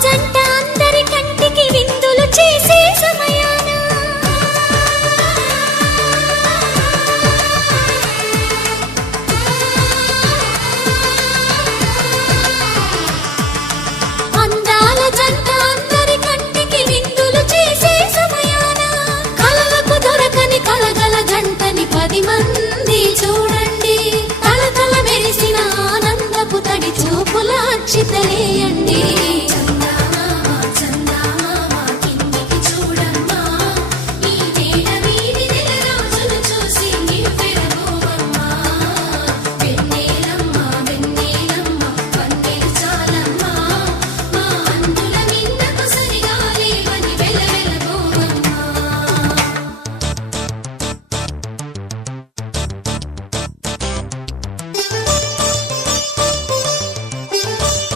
జంట అందరి కంటికి విందులు చేసే సమయాన. అందాల జంట అందరి కంటికి విందులు చేసే సమయాన. కలలకు దొరకని కలగల జంటని పది మంది చూడ